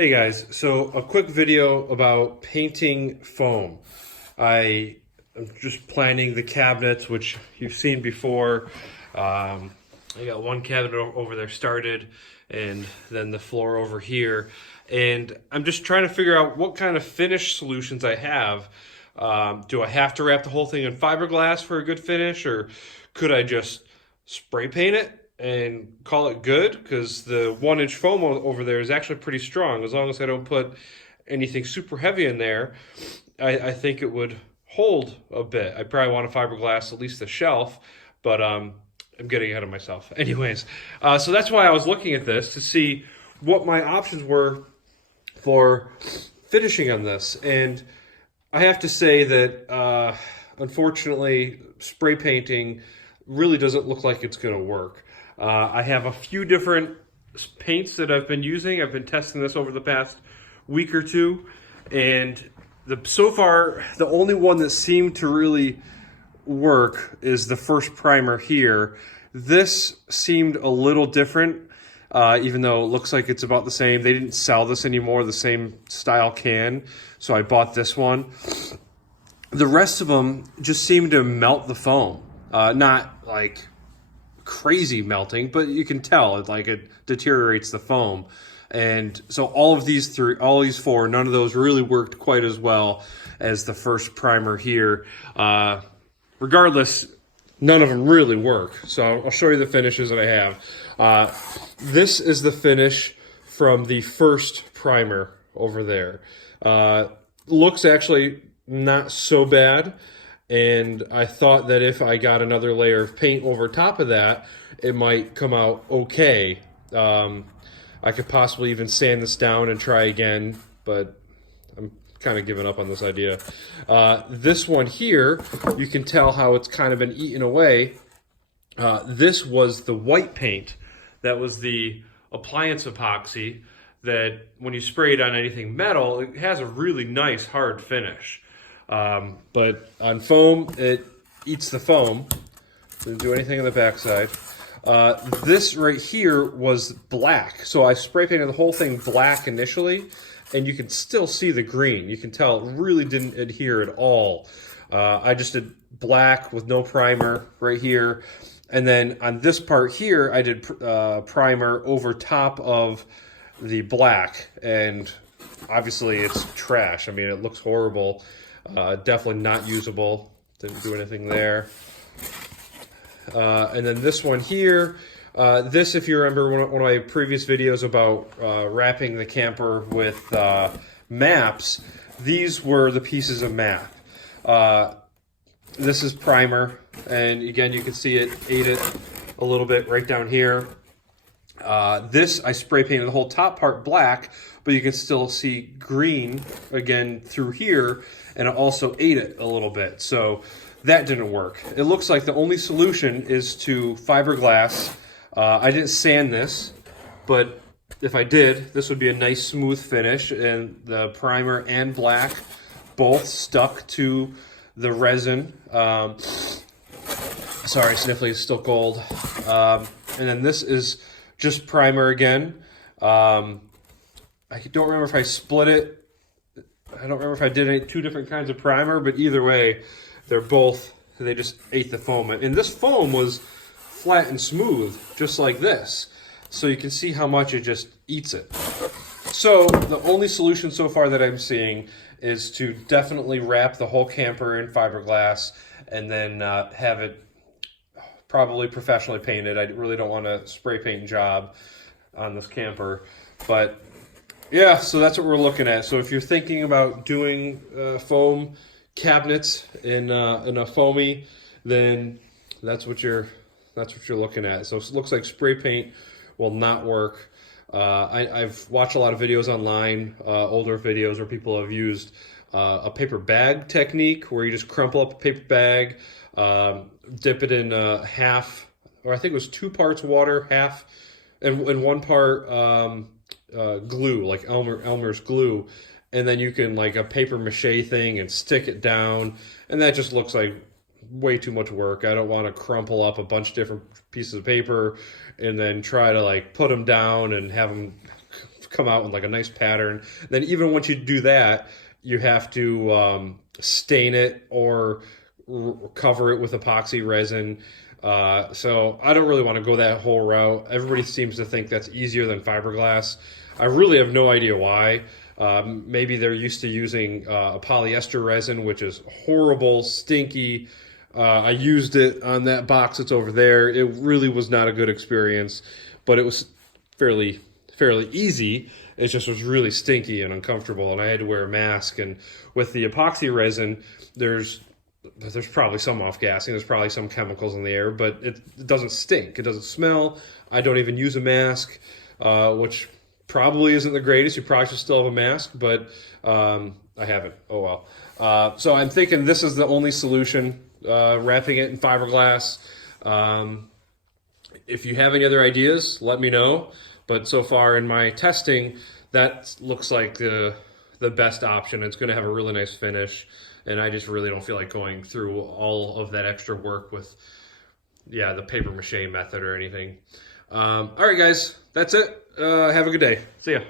Hey guys, so a quick video about painting foam. I am just planning the cabinets, which you've seen before. I got one cabinet over there started, and then the floor over here. And I'm just trying to figure out what kind of finish solutions I have. Do I have to wrap the whole thing in fiberglass for a good finish, or could I just spray paint it and call it good? Because the 1 inch foam over there is actually pretty strong. As long as I don't put anything super heavy in there, I think it would hold a bit. I probably want a fiberglass, at least the shelf, but I'm getting ahead of myself. Anyways, so that's why I was looking at this to see what my options were for finishing on this. And I have to say that unfortunately, spray painting really doesn't look like it's going to work. I have a few different paints that I've been using. I've been testing this over the past week or two, and so far the only one that seemed to really work is the first primer here. This seemed a little different, even though it looks like it's about the same. They didn't sell this anymore, the same style can, so I bought this one. The rest of them just seem to melt the foam. Not like crazy melting, but you can tell it deteriorates the foam. And so all these four, none of those really worked quite as well as the first primer here. Regardless, none of them really work. So I'll show you the finishes that I have. This is the finish from the first primer over there. Looks actually not so bad. And I thought that if I got another layer of paint over top of that, it might come out okay. I could possibly even sand this down and try again, but I'm kind of giving up on this idea. This one here, you can tell how it's kind of been eaten away. This was the white paint. That was the appliance epoxy that when you spray it on anything metal, it has a really nice hard finish. But on foam, it eats the foam. Didn't do anything on the backside. This right here was black. So I spray painted the whole thing black initially, and you can still see the green. You can tell it really didn't adhere at all. I just did black with no primer right here. And then on this part here, I did primer over top of the black. And obviously it's trash. I mean, it looks horrible. Definitely not usable. Didn't do anything there. And then this one here, this, if you remember one of my previous videos about wrapping the camper with maps, these were the pieces of map. This is primer, and again, you can see it ate it a little bit right down here. This, I spray painted the whole top part black, but you can still see green again through here, and it also ate it a little bit. So that didn't work. It looks like the only solution is to fiberglass. I didn't sand this, but if I did, this would be a nice smooth finish, and the primer and black both stuck to the resin. Sorry, Sniffly is still cold. And then this is just primer again. I don't remember if I split it. I don't remember if I did two different kinds of primer, but either way, they just ate the foam. And this foam was flat and smooth, just like this. So you can see how much it just eats it. So the only solution so far that I'm seeing is to definitely wrap the whole camper in fiberglass and then have it probably professionally painted. I really don't want a spray paint job on this camper. But yeah, so that's what we're looking at. So if you're thinking about doing foam cabinets in a Foamie, then that's what you're looking at. So it looks like spray paint will not work. I've watched a lot of videos online, older videos where people have used a paper bag technique, where you just crumple up a paper bag, dip it in half, or I think it was 2 parts water, half, and 1 part glue, like Elmer's glue, and then you can, like a paper mache thing, and stick it down, and that just looks like way too much work. I don't want to crumple up a bunch of different pieces of paper and then try to like put them down and have them come out in like a nice pattern. Then even once you do that, you have to stain it or cover it with epoxy resin. So I don't really want to go that whole route. Everybody seems to think that's easier than fiberglass. I really have no idea why. Maybe they're used to using a polyester resin, which is horrible, stinky. I used it on that box that's over there. It really was not a good experience, but it was fairly easy. It just was really stinky and uncomfortable, and I had to wear a mask. And with the epoxy resin, there's probably some off-gassing, there's probably some chemicals in the air, but it doesn't stink, it doesn't smell. I don't even use a mask, which probably isn't the greatest. You probably should still have a mask, but I haven't. Oh well. So I'm thinking this is the only solution, wrapping it in fiberglass. If you have any other ideas, let me know. But so far in my testing, that looks like the best option. It's going to have a really nice finish, and I just really don't feel like going through all of that extra work with, the paper mache method or anything. All right, guys, that's it. Have a good day. See ya.